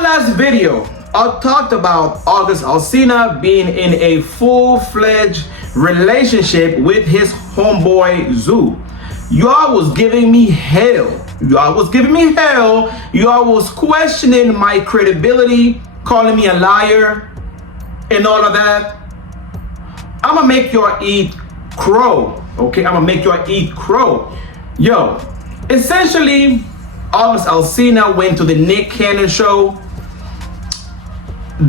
my last video, I talked about August Alsina being in a full-fledged relationship with his homeboy Zoo. Y'all was giving me hell. Y'all was questioning my credibility, calling me a liar, and all of that. I'ma make y'all eat crow, okay? I'ma make y'all eat crow. Yo, essentially, August Alsina went to the Nick Cannon show.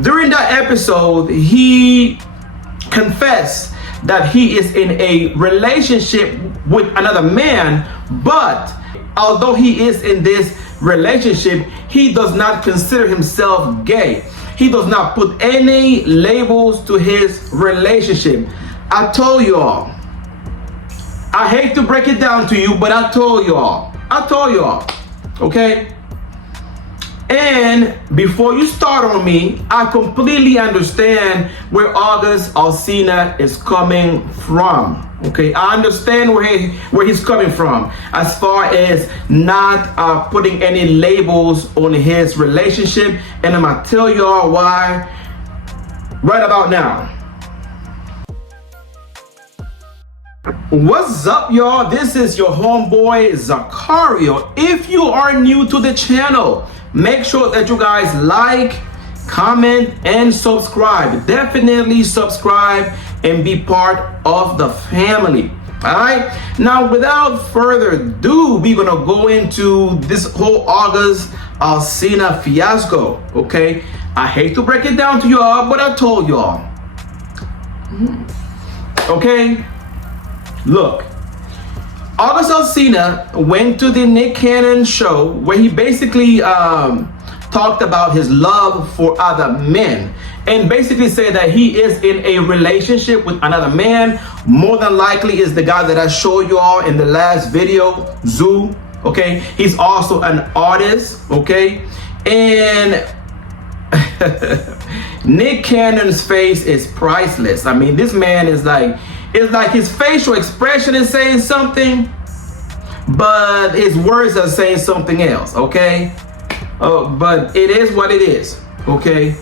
During that episode, he confessed that he is in a relationship with another man, but although he is in this relationship, he does not consider himself gay. He does not put any labels to his relationship. I told y'all, I hate to break it down to you, but I told y'all, okay? And before you start on me, I completely understand where August Alsina is coming from. Okay, I understand where he's coming from as far as not putting any labels on his relationship, and I'm gonna tell y'all why right about now. What's up, y'all? This is your homeboy Zacario. If you are new to the channel, make sure that you guys like, comment, and subscribe. Definitely subscribe and be part of the family. All right. Now, without further ado, we're gonna go into this whole August Alsina fiasco. Okay. I hate to break it down to y'all, but I told y'all. Okay. Look, August Alsina went to the Nick Cannon show where he basically talked about his love for other men and basically said that he is in a relationship with another man. More than likely is the guy that I showed you all in the last video, Zoo. Okay, he's also an artist. Okay, and Nick Cannon's face is priceless. I mean, this man is like, it's like his facial expression is saying something, but his words are saying something else, okay? But it is what it is, okay?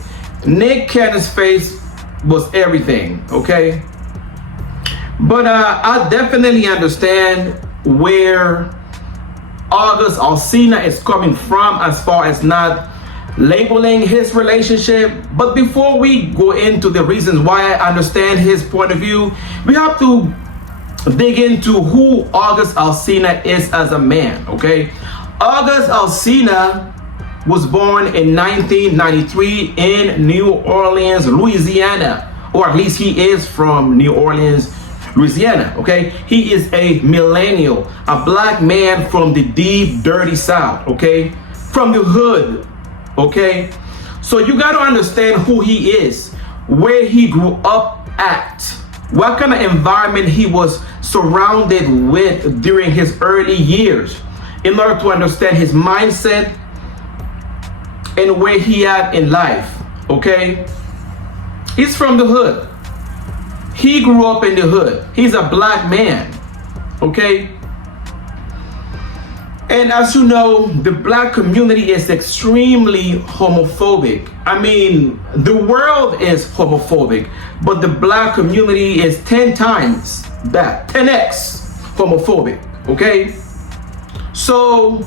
Nick Cannon's face was everything, okay? But I definitely understand where August Alsina is coming from as far as not labeling his relationship. But before we go into the reasons why I understand his point of view, we have to dig into who August Alsina is as a man, okay? August Alsina was born in 1993 in New Orleans, Louisiana, or at least he is from New Orleans, Louisiana, okay? He is a millennial, a black man from the deep, dirty South, okay? From the hood, okay? So you got to understand who he is, where he grew up at, what kind of environment he was surrounded with during his early years, in order to understand his mindset and where he at in life, okay? He's from the hood. He grew up in the hood. He's a black man, okay? And as you know, the black community is extremely homophobic. I mean, the world is homophobic, but the black community is 10 times that, 10x homophobic, okay? So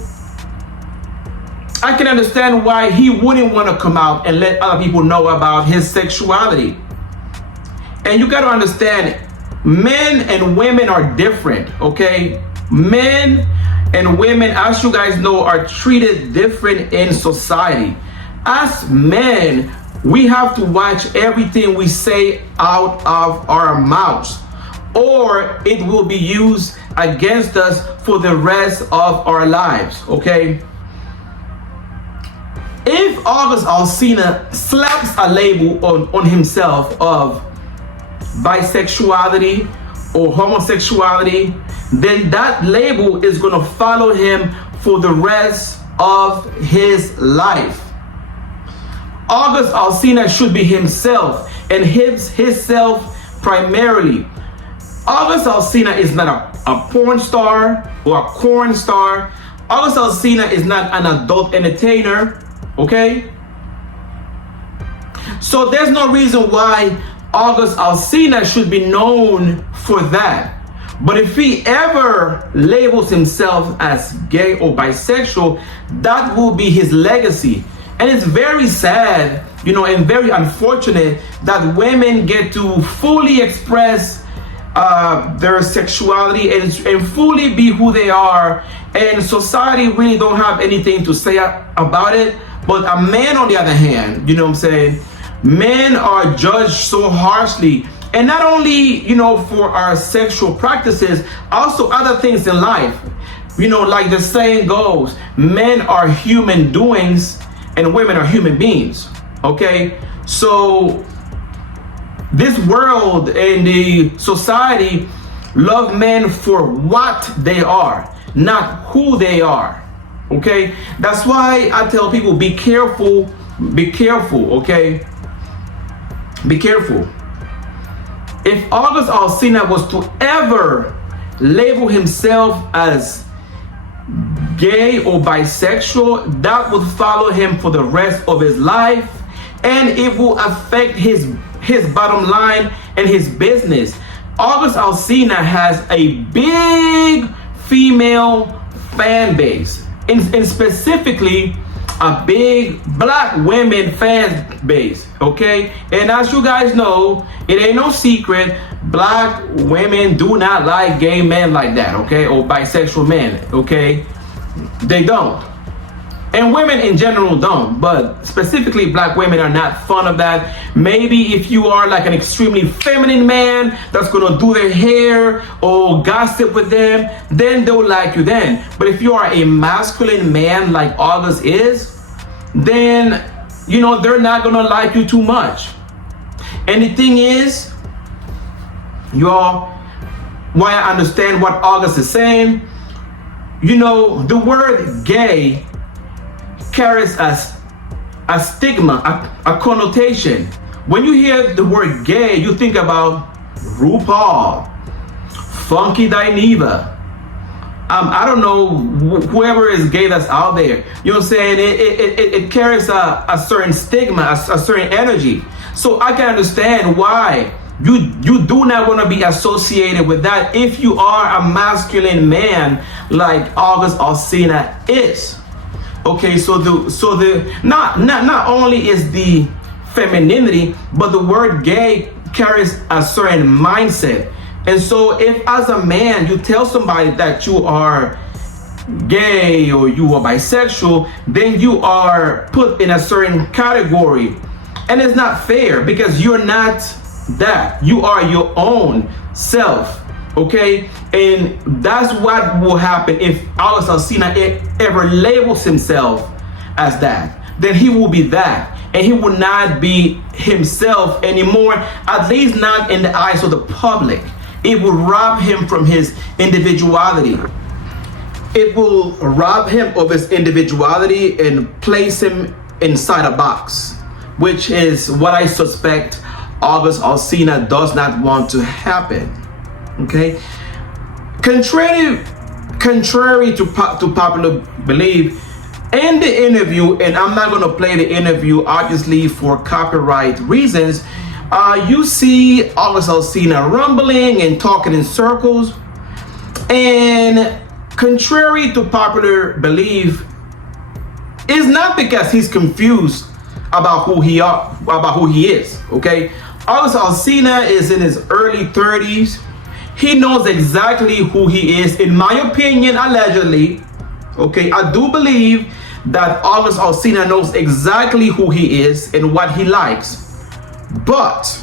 I can understand why he wouldn't want to come out and let other people know about his sexuality. And you got to understand, men and women are different, okay? Men and women, as you guys know, are treated different in society. As men, we have to watch everything we say out of our mouths, or it will be used against us for the rest of our lives, okay? If August Alsina slaps a label on himself of bisexuality or homosexuality, then that label is going to follow him for the rest of his life. August Alsina should be himself and himself primarily. August Alsina is not a porn star or a corn star. August Alsina is not an adult entertainer, okay? So there's no reason why August Alsina should be known for that. But if he ever labels himself as gay or bisexual, that will be his legacy. And it's very sad, and very unfortunate that women get to fully express their sexuality and fully be who they are, and society really don't have anything to say about it. But a man, on the other hand, men are judged so harshly, and not only for our sexual practices, also other things in life. Like the saying goes, men are human doings and women are human beings. Okay, so this world and the society love men for what they are, not who they are. Okay, that's why I tell people, be careful, okay? Be careful. If August Alsina was to ever label himself as gay or bisexual, that would follow him for the rest of his life, and it will affect his bottom line and his business. August Alsina has a big female fan base, and specifically a big black women fan base, okay? And as you guys know, it ain't no secret, black women do not like gay men like that, okay? Or bisexual men, okay? They don't. And women in general don't, but specifically black women are not fond of that. Maybe if you are like an extremely feminine man that's gonna do their hair or gossip with them, then they'll like you then. But if you are a masculine man like August is, then they're not gonna like you too much. And the thing is, y'all, why I understand what August is saying, the word gay carries a stigma, a connotation. When you hear the word gay, you think about RuPaul, Funky Dineva. I don't know, whoever is gay that's out there. You know what I'm saying? It carries a certain stigma, a certain energy. So I can understand why you do not want to be associated with that if you are a masculine man like August Alsina is. Okay, so not only is the femininity, but the word gay carries a certain mindset. And so if as a man you tell somebody that you are gay or you are bisexual, then you are put in a certain category. And it's not fair, because you're not that. You are your own self. Okay, and that's what will happen if August Alsina ever labels himself as that. Then he will be that, and he will not be himself anymore, at least not in the eyes of the public. It will rob him from his individuality. It will rob him of his individuality and place him inside a box, which is what I suspect August Alsina does not want to happen. Okay, contrary to popular belief, in the interview, and I'm not going to play the interview obviously for copyright reasons, you see August Alsina rumbling and talking in circles, and contrary to popular belief, it's not because he's confused about who he is. Okay, August Alsina is in his early 30s. He knows exactly who he is, in my opinion, allegedly. Okay, I do believe that August Alsina knows exactly who he is and what he likes. But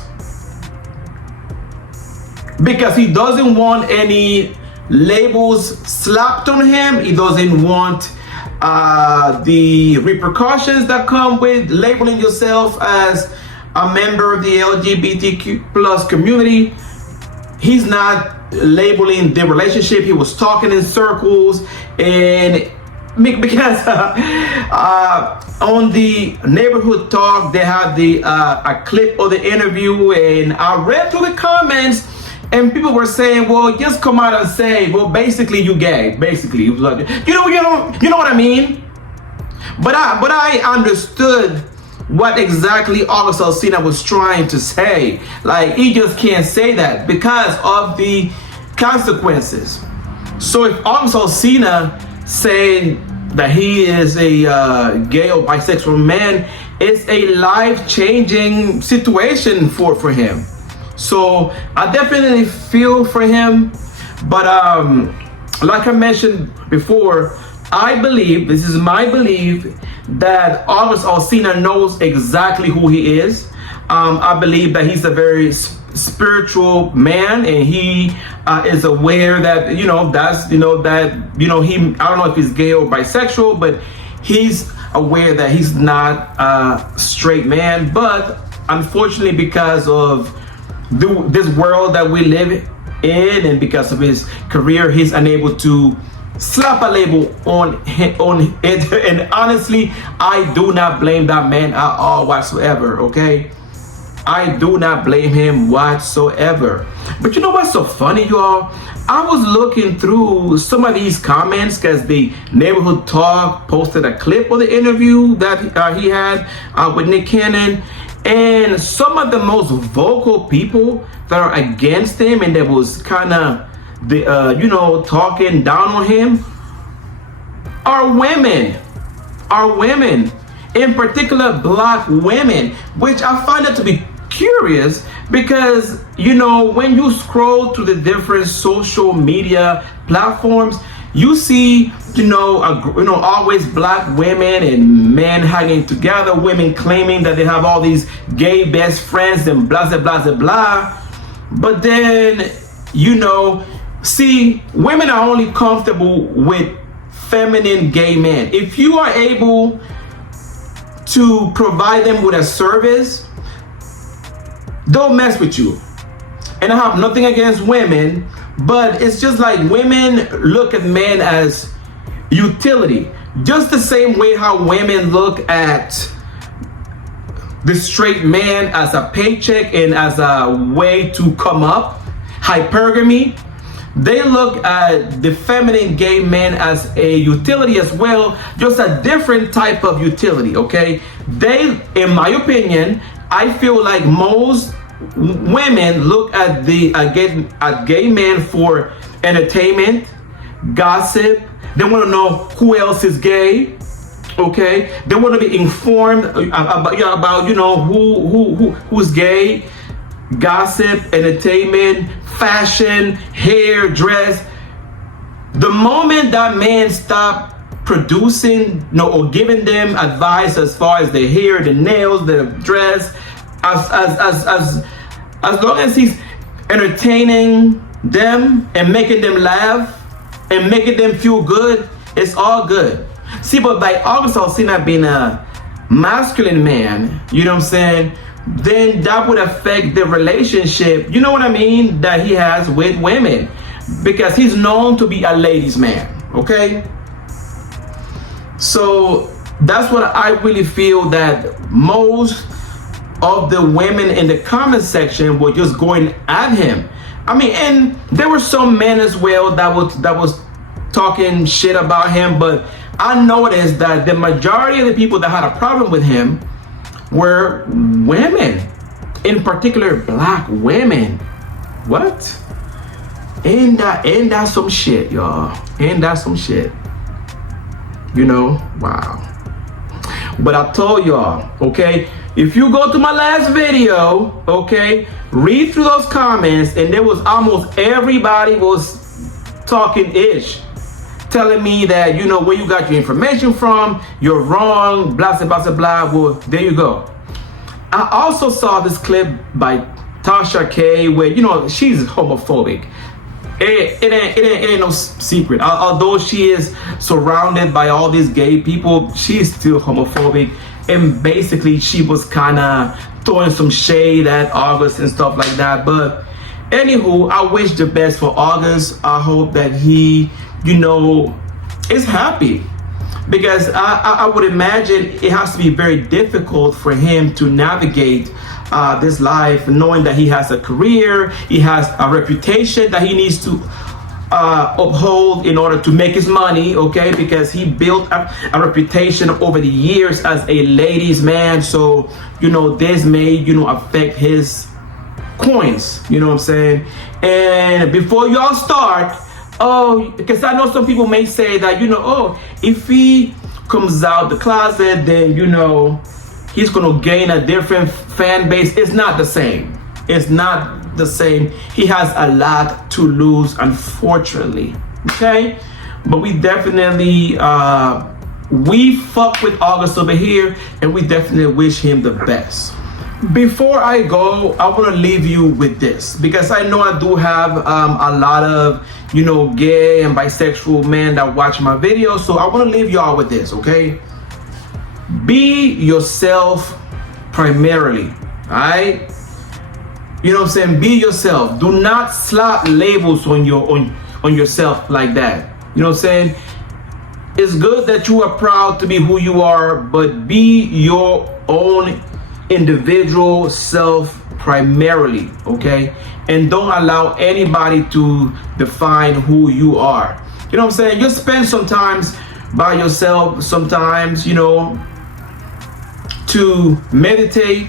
because he doesn't want any labels slapped on him, he doesn't want the repercussions that come with labeling yourself as a member of the LGBTQ plus community, he's not labeling the relationship. He was talking in circles, and because on the neighborhood talk they have a clip of the interview, and I read through the comments, and people were saying, well, just come out and say, well, basically you gay, basically, you know what I mean. But I understood what exactly August Alsina was trying to say. Like, he just can't say that because of the consequences. So if August Alsina saying that he is a gay or bisexual man, it's a life-changing situation for him. So I definitely feel for him. But like I mentioned before, I believe, this is my belief, that August Alsina knows exactly who he is. I believe that he's a very spiritual man, and he is aware that, he, I don't know if he's gay or bisexual, but he's aware that he's not a straight man. But unfortunately, because of this world that we live in, and because of his career, he's unable to slap a label on it. And honestly, I do not blame that man at all whatsoever, okay? I do not blame him whatsoever. But you know what's so funny, y'all? I was looking through some of these comments because the Neighborhood Talk posted a clip of the interview that he had with Nick Cannon. And some of the most vocal people that are against him and that was kind of, talking down on him are women. In particular, black women, which I find it to be curious because, when you scroll through the different social media platforms, you see, always black women and men hanging together, women claiming that they have all these gay best friends and blah, blah, blah, blah. But then, see, women are only comfortable with feminine gay men. If you are able to provide them with a service, they'll mess with you. And I have nothing against women, but it's just like women look at men as utility. Just the same way how women look at the straight man as a paycheck and as a way to come up, hypergamy. They look at the feminine gay man as a utility as well, just a different type of utility, okay? They, in my opinion, I feel like most women look at gay men for entertainment, gossip. They want to know who else is gay, okay? They want to be informed about who's gay, gossip, entertainment, fashion, hair, dress. The moment that man stop producing, or giving them advice as far as the hair, the nails, the dress, as long as he's entertaining them and making them laugh and making them feel good, it's all good. See, but by August Alsina being a masculine man, you know what I'm saying, then that would affect the relationship, you know what I mean, that he has with women, because he's known to be a ladies' man, okay? So that's what I really feel, that most of the women in the comment section were just going at him. I mean, and there were some men as well that was talking shit about him, but I noticed that the majority of the people that had a problem with him were women, in particular black women. What? Ain't that some shit, y'all? Ain't that some shit? Wow. But I told y'all, okay, if you go to my last video, okay, read through those comments, and there was almost everybody was talking ish, telling me that, where you got your information from, you're wrong, blah, blah, blah, blah. Well, there you go. I also saw this clip by Tasha K where, she's homophobic. It ain't no secret. Although she is surrounded by all these gay people, she's still homophobic. And basically, she was kind of throwing some shade at August and stuff like that. But anywho, I wish the best for August. I hope that he, is happy. Because I would imagine it has to be very difficult for him to navigate this life, knowing that he has a career, he has a reputation that he needs to uphold in order to make his money, okay, because he built a reputation over the years as a ladies man. So this may affect his coins, you know what I'm saying. And before y'all start, because I know some people may say that if he comes out the closet, then he's gonna gain a different fan base. It's not the same. It's not the same. He has a lot to lose, unfortunately. Okay, but we definitely we fuck with August over here, and we definitely wish him the best. Before I go, I want to leave you with this, because I know I do have a lot of gay and bisexual men that watch my videos. So I want to leave y'all with this, okay? Be yourself primarily, all right? You know what I'm saying? Be yourself. Do not slap labels on yourself like that. You know what I'm saying? It's good that you are proud to be who you are, but be your own individual self primarily, okay? And don't allow anybody to define who you are. You know what I'm saying? Just spend some time by yourself sometimes, to meditate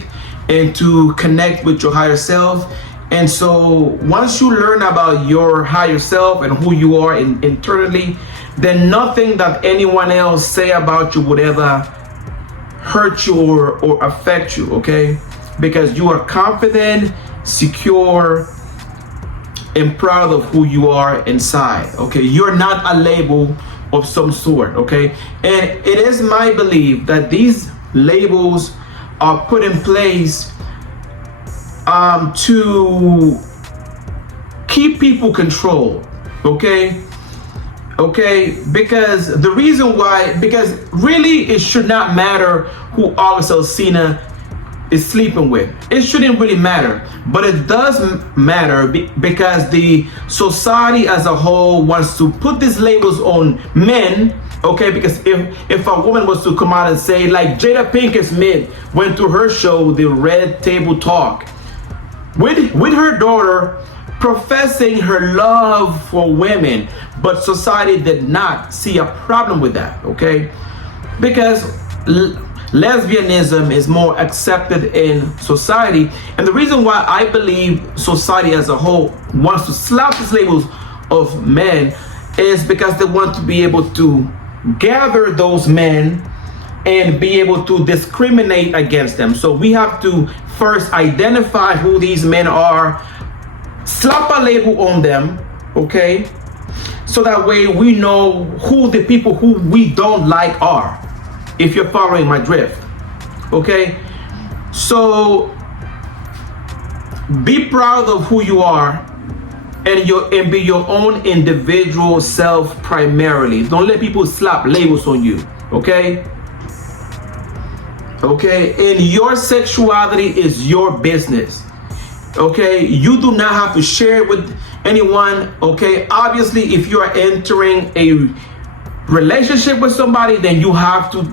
and to connect with your higher self. And so once you learn about your higher self and who you are internally, then nothing that anyone else say about you would ever hurt you or affect you, okay? Because you are confident, secure, and proud of who you are inside, okay? You're not a label of some sort, okay? And it is my belief that these labels are put in place to keep people controlled, okay? Because the reason why, because really it should not matter who August Alsina is sleeping with. It shouldn't really matter, but it does matter because the society as a whole wants to put these labels on men, okay? Because if a woman was to come out and say, like Jada Pinkett Smith went to her show, The Red Table Talk, with her daughter, professing her love for women, but society did not see a problem with that, okay? Because lesbianism is more accepted in society, and the reason why I believe society as a whole wants to slap these labels of men is because they want to be able to gather those men and be able to discriminate against them. So we have to first identify who these men are, slap a label on them, okay? So that way we know who the people who we don't like are, if you're following my drift, okay? So be proud of who you are and be your own individual self primarily. Don't let people slap labels on you, okay? Okay, and your sexuality is your business, okay? You do not have to share it with anyone, okay? Obviously, if you are entering a relationship with somebody, then you have to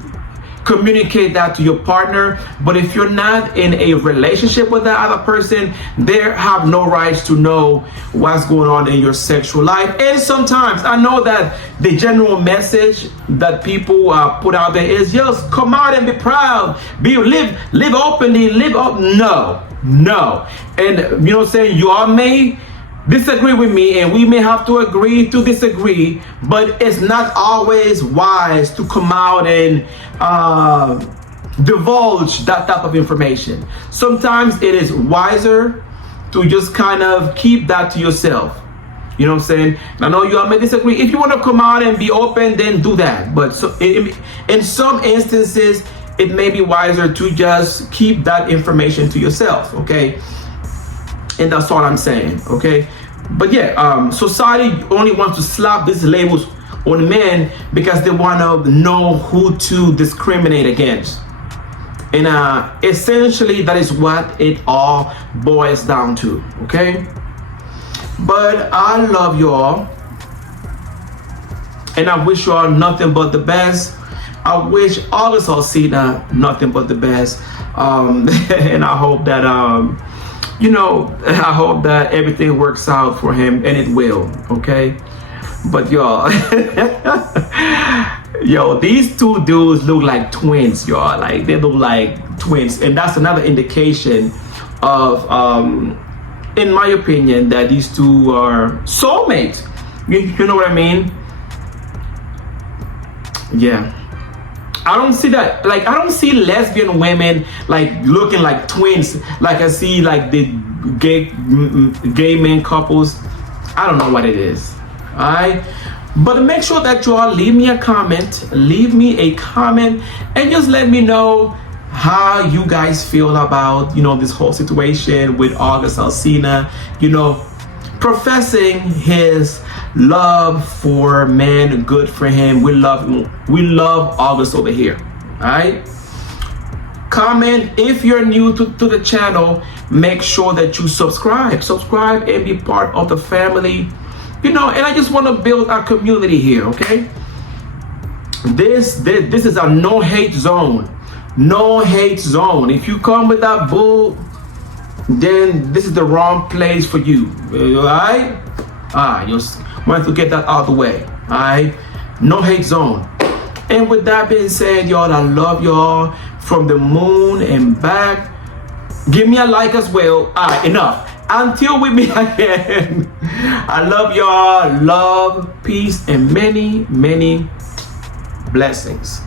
communicate that to your partner. But if you're not in a relationship with that other person, they have no rights to know what's going on in your sexual life. And sometimes I know that the general message that people put out there is just come out and be proud, live openly, live up. No. And you know what I'm saying? You all may disagree with me, and we may have to agree to disagree, but it's not always wise to come out and divulge that type of information. Sometimes it is wiser to just kind of keep that to yourself. You know what I'm saying? I know you all may disagree. If you want to come out and be open, then do that. But in some instances, it may be wiser to just keep that information to yourself, okay? And that's all I'm saying, okay? But yeah, society only wants to slap these labels on men because they want to know who to discriminate against. And essentially, that is what it all boils down to, okay? But I love you all, and I wish you all nothing but the best. I wish August Alsina nothing but the best. And I hope that I hope that everything works out for him, and it will, okay? But y'all, yo, these two dudes look like twins, y'all. Like they look like twins, and that's another indication of, in my opinion, that these two are soulmates. You know what I mean? Yeah. I don't see that. Like, I don't see lesbian women like looking like twins. Like I see like the gay men couples. I don't know what it is. All right. But make sure that you all leave me a comment. Leave me a comment and just let me know how you guys feel about, you know, this whole situation with August Alsina, you know, professing his love for men. Good for him. We love August over here. All right. Comment if you're new to the channel. Make sure that you subscribe and be part of the family, you know. And I just want to build our community here. Okay, this is a no hate zone. No hate zone. If you come with that bull, then this is the wrong place for you. All right. Just want to get that out of the way. All right. No hate zone. And with that being said, y'all, I love y'all from the moon and back. Give me a like as well. All right, enough. Until we meet again, I love y'all. Love, peace, and many, many blessings.